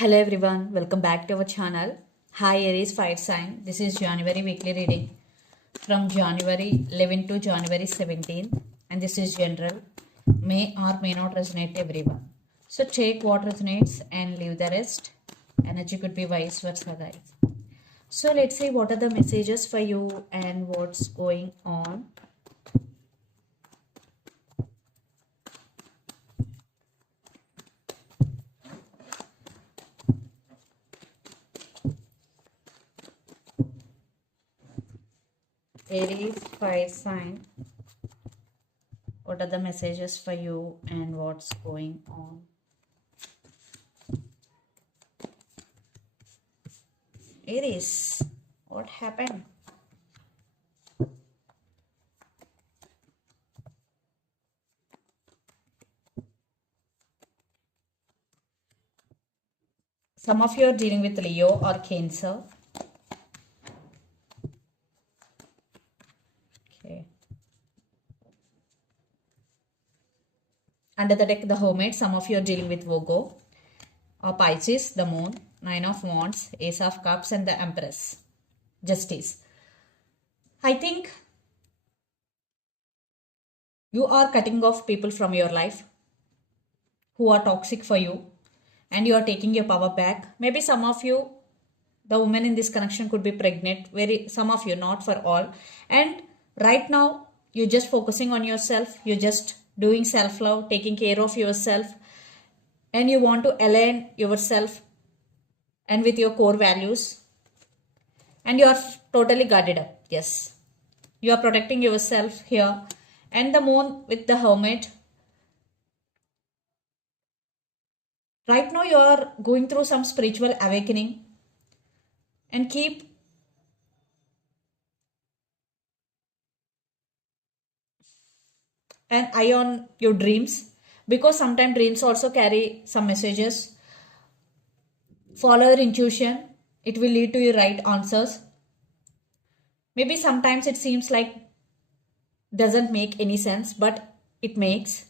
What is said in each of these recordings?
Hello everyone, welcome back to our channel. Hi Aries Fire Sign. This is January weekly reading from January 11 to January 17, and this is general. May or may not resonate everyone. So take what resonates and leave the rest. Energy could be vice versa, guys. So let's see what are the messages for you and what's going on. Aries fire sign. What are the messages for you and what's going on? Aries, what happened? Some of you are dealing with Leo or Cancer. Okay. Under the deck, the Hermit. Some of you are dealing with Virgo or Pisces, the Moon, Nine of Wands, Ace of Cups, and the Empress. Justice. I think you are cutting off people from your life who are toxic for you, and you are taking your power back. Maybe some of you, the woman in this connection could be pregnant. Some of you, not for all. And right now, you're just focusing on yourself. You're just doing self-love, taking care of yourself, and you want to align yourself and with your core values, and you are totally guarded up. Yes, you are protecting yourself here. And the Moon with the Hermit. Right now you are going through some spiritual awakening, and keep an eye on your dreams, because sometimes dreams also carry some messages. Follow your intuition, it will lead to your right answers. Maybe sometimes it seems like doesn't make any sense, but it makes.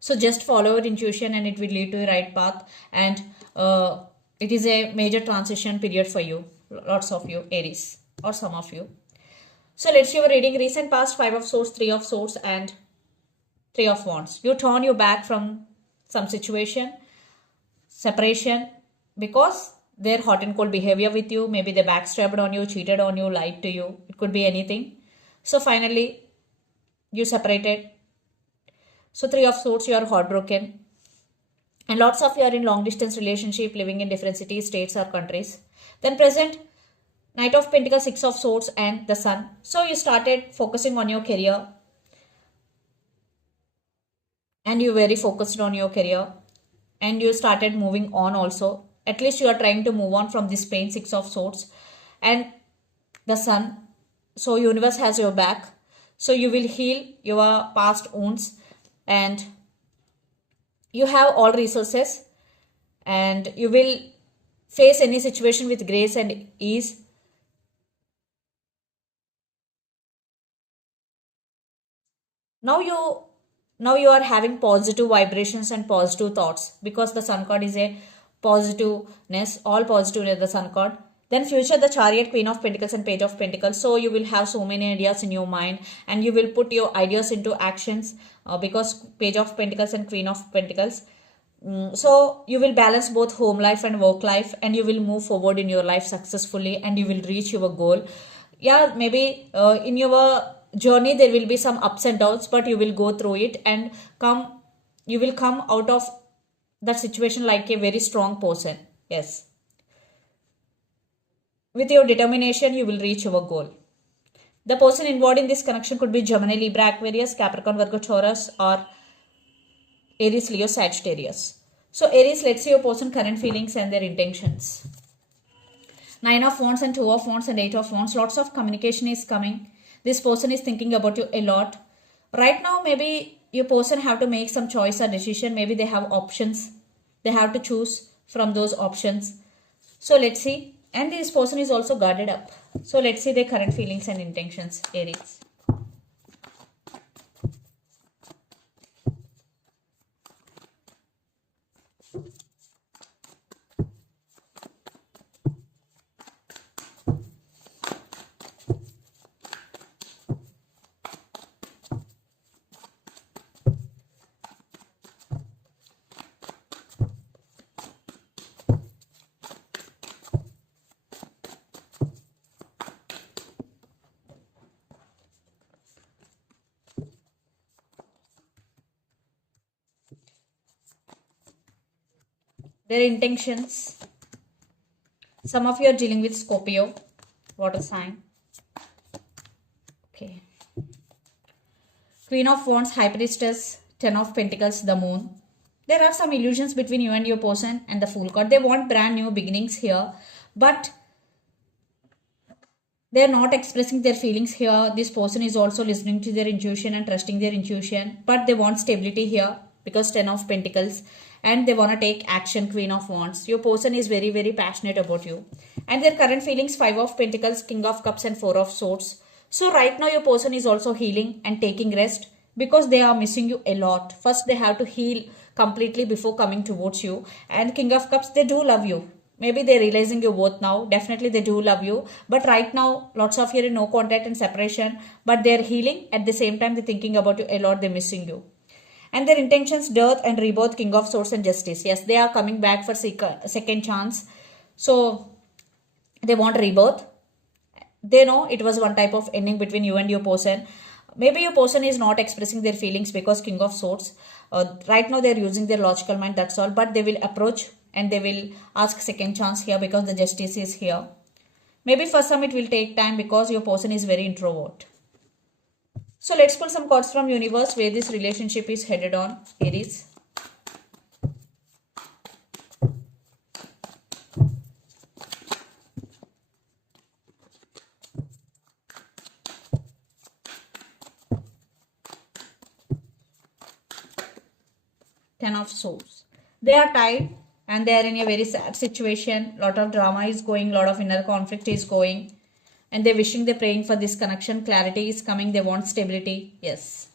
So just follow your intuition and it will lead to the right path. And it is a major transition period for you, lots of you Aries, or some of you. So let's see your reading. Recent past, Five of Swords, Three of Swords, and Three of Wands. You turn your back from some situation, separation, because their hot and cold behavior with you. Maybe they backstabbed on you, cheated on you, lied to you. It could be anything. So finally you separated. So Three of Swords, you are heartbroken, and lots of you are in long distance relationship, living in different cities, states, or countries. Then present, Knight of Pentacles, Six of Swords, and the Sun. So you started focusing on your career, and you're very focused on your career, and you started moving on also. At least you are trying to move on from this pain. Six of Swords and the Sun. So universe has your back. So you will heal your past wounds, and you have all resources, and you will face any situation with grace and ease. Now you are having positive vibrations and positive thoughts, because the Sun card is a positiveness, all positive, the Sun card. Then future, the Chariot, Queen of Pentacles, and Page of Pentacles. So you will have so many ideas in your mind, and you will put your ideas into actions, because Page of Pentacles and Queen of Pentacles. So you will balance both home life and work life, and you will move forward in your life successfully, and you will reach your goal. Yeah, maybe in your journey there will be some ups and downs, but you will go through it and you will come out of that situation like a very strong person. Yes, with your determination you will reach your goal. The person involved in this connection could be Gemini, Libra, Aquarius, Capricorn, Virgo, Taurus, or Aries, Leo, Sagittarius. So Aries, let's see your person current feelings and their intentions. Nine of Wands and Two of Wands and Eight of Wands. Lots of communication is coming. This person is thinking about you a lot. Right now, maybe your person have to make some choice or decision. Maybe they have options. They have to choose from those options. So let's see. And this person is also guarded up. So let's see their current feelings and intentions, Aries. Their intentions. Some of you are dealing with Scorpio, water sign. Okay. Queen of Wands, High Priestess, Ten of Pentacles, the Moon. There are some illusions between you and your person and the Fool card. They want brand new beginnings here, but they are not expressing their feelings here. This person is also listening to their intuition and trusting their intuition, but they want stability here because Ten of Pentacles, and they want to take action, Queen of Wands. Your person is very, very passionate about you. And their current feelings, Five of Pentacles, King of Cups and Four of Swords. So right now your person is also healing and taking rest because they are missing you a lot. First they have to heal completely before coming towards you. And King of Cups, they do love you. Maybe they're realizing you both now. Definitely they do love you. But right now, lots of you in no contact and separation. But they're healing. At the same time, they're thinking about you a lot. They're missing you. And their intentions, death and rebirth, King of Swords and Justice. Yes, they are coming back for second chance. So, they want rebirth. They know it was one type of ending between you and your person. Maybe your person is not expressing their feelings because King of Swords. Right now, they're using their logical mind, that's all. But they will approach and they will ask second chance here because the Justice is here. Maybe for some it will take time because your person is very introvert. So let's pull some cards from universe where this relationship is headed on, Aries. Ten of Swords. They are tied and they are in a very sad situation. Lot of drama is going, lot of inner conflict is going. And they're wishing, they're praying for this connection. Clarity is coming. They want stability. Yes.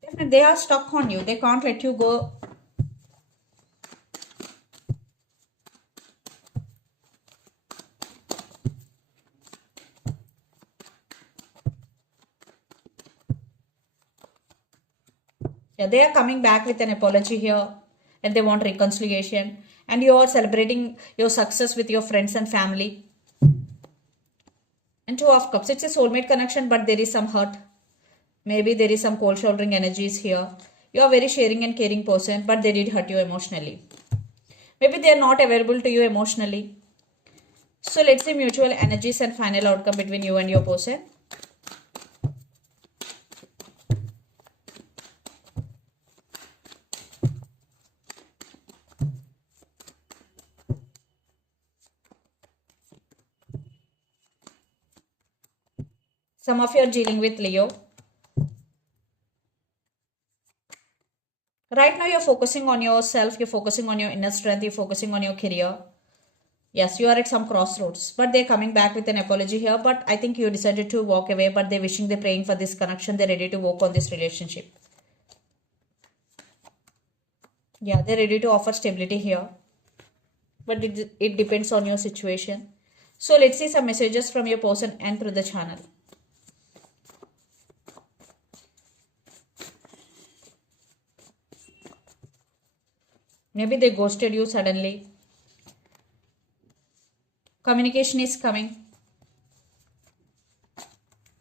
Definitely, they are stuck on you. They can't let you go. Yeah, they are coming back with an apology here. And they want reconciliation. And you are celebrating your success with your friends and family. And Two of Cups. It's a soulmate connection, but there is some hurt. Maybe there is some cold shouldering energies here. You are very sharing and caring person, but they did hurt you emotionally. Maybe they are not available to you emotionally. So let's see mutual energies and final outcome between you and your person. Some of you are dealing with Leo. Right now you're focusing on yourself, you're focusing on your inner strength, you're focusing on your career. Yes, you are at some crossroads, but they're coming back with an apology here. But I think you decided to walk away, but they're wishing, they're praying for this connection. They're ready to work on this relationship. Yeah, they're ready to offer stability here. But it depends on your situation. So let's see some messages from your person and through the channel. Maybe they ghosted you suddenly. Communication is coming.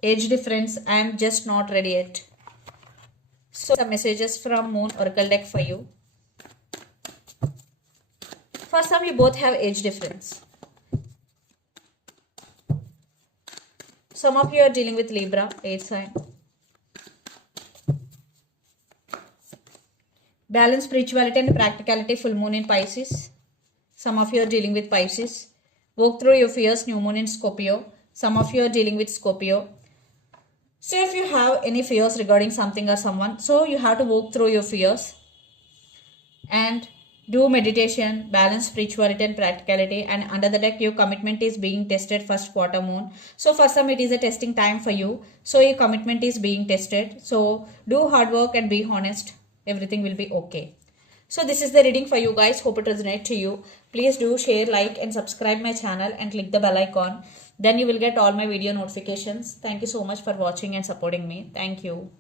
Age difference, I am just not ready yet. So some messages from Moon Oracle deck for you. For some, you both have age difference. Some of you are dealing with Libra, 8th sign. Balance, spirituality and practicality, full moon in Pisces. Some of you are dealing with Pisces. Walk through your fears, new moon in Scorpio. Some of you are dealing with Scorpio. So if you have any fears regarding something or someone, so you have to walk through your fears and do meditation, balance, spirituality and practicality. And under the deck, your commitment is being tested, first quarter moon. So for some, it is a testing time for you. So your commitment is being tested. So do hard work and be honest. Everything will be okay. So this is the reading for you guys. Hope it resonates to you. Please do share, like and subscribe my channel and click the bell icon. Then you will get all my video notifications. Thank you so much for watching and supporting me. Thank you.